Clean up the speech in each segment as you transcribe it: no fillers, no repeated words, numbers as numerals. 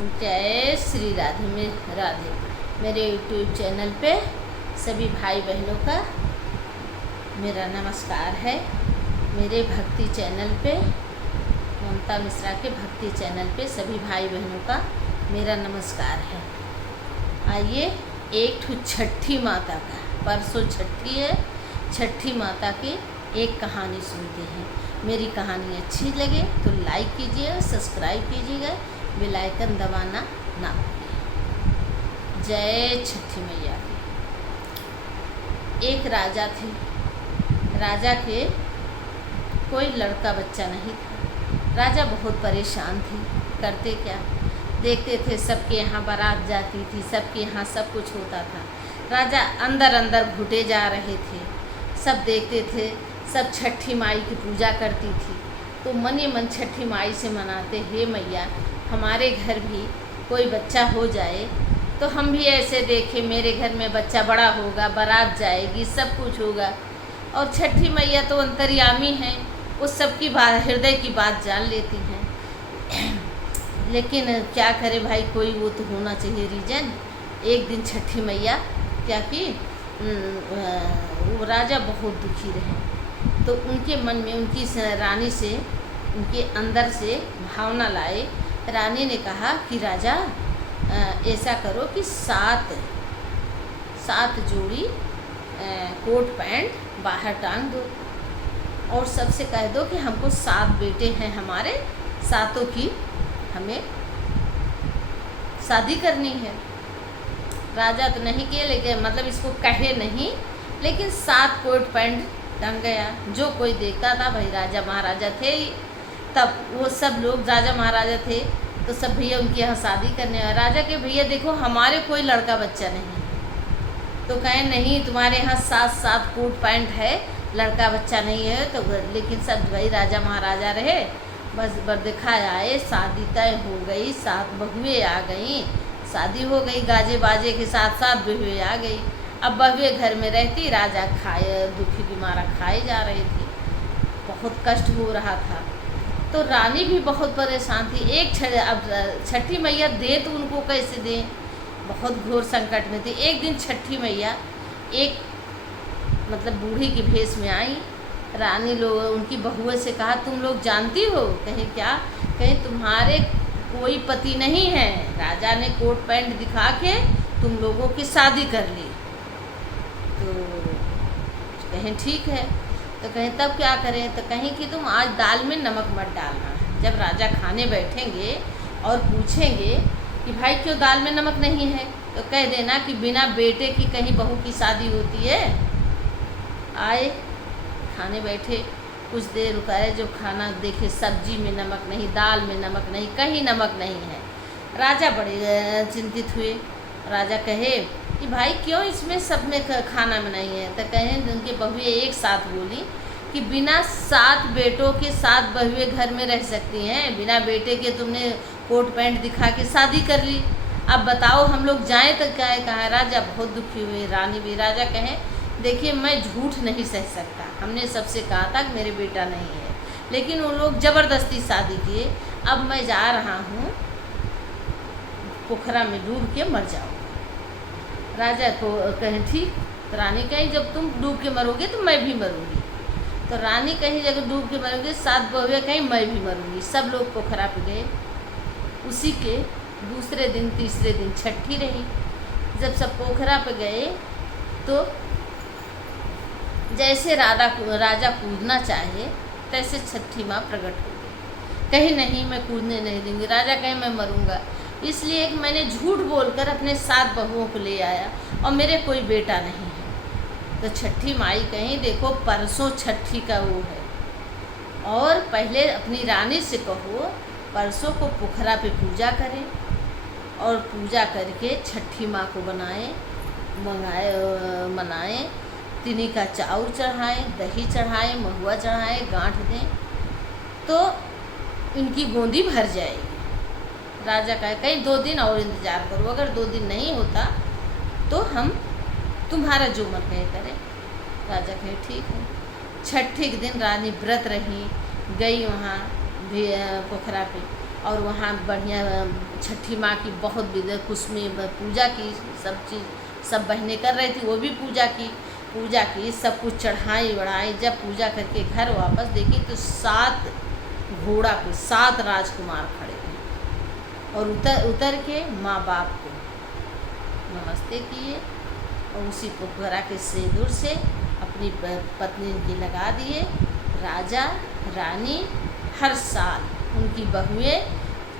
जय श्री राधे मेरे YouTube channel पे सभी भाई बहनों का मेरा नमस्कार है। मेरे भक्ति चैनल पे ममता मिश्रा के भक्ति चैनल पे सभी भाई बहनों का मेरा नमस्कार है। आइए एक छठी माता का, परसों छठी है, छठी माता की एक कहानी सुनते हैं। मेरी कहानी अच्छी लगे तो लाइक कीजिए, सब्सक्राइब कीजिएगा, बेल आइकन दबाना ना भूलिए। जय छठी मैया की। एक राजा थे। राजा के कोई लड़का बच्चा नहीं था। राजा बहुत परेशान थे। करते क्या, देखते थे सबके यहाँ बारात जाती थी, सबके यहाँ सब कुछ होता था। राजा अंदर अंदर घुटे जा रहे थे। सब देखते थे, सब छठी माई की पूजा करती थी। तो मन ही मन छठी माई से मनाते, हे मैया हमारे घर भी कोई बच्चा हो जाए तो हम भी ऐसे देखें, मेरे घर में बच्चा बड़ा होगा, बारात जाएगी, सब कुछ होगा। और छठी मैया तो अंतर्यामी हैं, वो सबकी बात, हृदय की बात जान लेती हैं। लेकिन क्या करे भाई, कोई वो तो होना चाहिए रीजन। एक दिन छठी मैया क्या की, वो राजा बहुत दुखी रहे। तो उनके मन में उनकी रानी से, उनके अंदर से भावना लाए। रानी ने कहा कि राजा ऐसा करो कि सात जोड़ी कोट पैंट बाहर टांग दो और सबसे कह दो कि हमको 7 बेटे हैं हमारे, सातों की हमें शादी करनी है। राजा तो नहीं किए, लेकिन मतलब इसको कहे नहीं, लेकिन 7 कोट पैंट टंग गया। जो कोई देखता था, भाई राजा महाराजा थे तब, वो सब लोग राजा महाराजा थे तो सब भैया उनके यहाँ शादी करने आए। राजा के भैया देखो हमारे कोई लड़का बच्चा नहीं, तो कहें नहीं तुम्हारे यहाँ 7 कोट पैंट है, लड़का बच्चा नहीं है। तो लेकिन सब भाई राजा महाराजा रहे, बस बरदिखा आए, शादी तय हो गई, 7 बहुएँ आ गई, शादी हो गई, गाजे बाजे के साथ 7 बहुएँ आ गई। अब बहुएँ घर में रहती, राजा खाए दुखी बीमारा खाए जा रही थी, बहुत कष्ट हो रहा था। तो रानी भी बहुत परेशान थी। अब छठी मैया दे तो उनको कैसे दें, बहुत घोर संकट में थी। एक दिन छठी मैया एक मतलब बूढ़ी की भेष में आई। रानी लोग उनकी बहुओं से कहा, तुम लोग जानती हो? कहे क्या? कहे तुम्हारे कोई पति नहीं है, राजा ने कोट पैंट दिखा के तुम लोगों की शादी कर ली। तो कहें ठीक है। तो कहें तब क्या करें? तो कहें कि तुम आज दाल में नमक मत डालना। जब राजा खाने बैठेंगे और पूछेंगे कि भाई क्यों दाल में नमक नहीं है, तो कह देना कि बिना बेटे की कहीं बहू की शादी होती है। आए खाने बैठे, कुछ देर रुकाए, जो खाना देखे सब्जी में नमक नहीं, दाल में नमक नहीं, कहीं नमक नहीं है। राजा बड़े चिंतित हुए। राजा कहे कि भाई क्यों इसमें सब में खाना में नहीं है? तो कहें उनके बहुएँ एक साथ बोली कि बिना 7 बेटों के 7 बहुएँ घर में रह सकती हैं, बिना बेटे के तुमने कोट पैंट दिखा के शादी कर ली। अब बताओ हम लोग जाएं तो क्या है? कहा। राजा बहुत दुखी हुए, रानी भी। राजा कहें देखिए मैं झूठ नहीं सह सकता, हमने सबसे कहा था कि मेरे बेटा नहीं है, लेकिन वो लोग ज़बरदस्ती शादी किए। अब मैं जा रहा हूँ, पोखरा में डूब के मर जाऊँ। राजा को कहें ठीक। तो रानी कही जब तुम डूब के मरोगे तो मैं भी मरूंगी। तो रानी कही जब डूब के मरोगे, 7 बहुएँ कहीं मैं भी मरूंगी। सब लोग पोखरा पे गए। उसी के दूसरे दिन, तीसरे दिन छठी रही। जब सब पोखरा पे गए तो जैसे राजा कूदना चाहे तैसे छठी माँ प्रकट हो गई। कहीं नहीं, मैं कूदने नहीं दूंगी। राजा कहे मैं मरूंगा, इसलिए कि मैंने झूठ बोलकर अपने 7 बहुओं को ले आया और मेरे कोई बेटा नहीं है। तो छठी माई कहीं देखो परसों छठी का वो है, और पहले अपनी रानी से कहो परसों को पोखरा पे पूजा करें, और पूजा करके छठी माँ को मनाएं, तिनी का चाउर चढ़ाएं, दही चढ़ाएं, महुआ चढ़ाएं, गांठ दें, तो इनकी गोंदी भर जाएगी। राजा कहे कहीं 2 दिन और इंतज़ार करो, अगर 2 दिन नहीं होता तो हम तुम्हारा जो मन कहे करें। राजा कहे ठीक है। छठी के दिन रानी व्रत रही, गई वहाँ पोखरा पे। और वहाँ बढ़िया छठी माँ की बहुत विधि उसमें पूजा की, सब चीज़ सब बहनें कर रही थी, वो भी पूजा की सब कुछ चढ़ाई बढ़ाई। जब पूजा करके घर वापस देखी तो 7 घोड़ा पे 7 राजकुमार खड़े थे और उतर के माँ बाप को नमस्ते किए और उसी पोखरा के सिंदूर से अपनी पत्नी की लगा दिए। राजा रानी हर साल उनकी बहुएं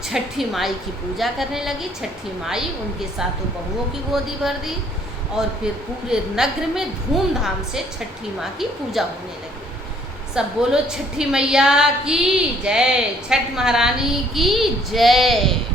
छठी माई की पूजा करने लगी। छठी माई उनके साथों बहुओं की गोदी भर दी और फिर पूरे नगर में धूमधाम से छठी माँ की पूजा होने लगी। सब बोलो छठी मैया की जय, छठ महारानी की जय।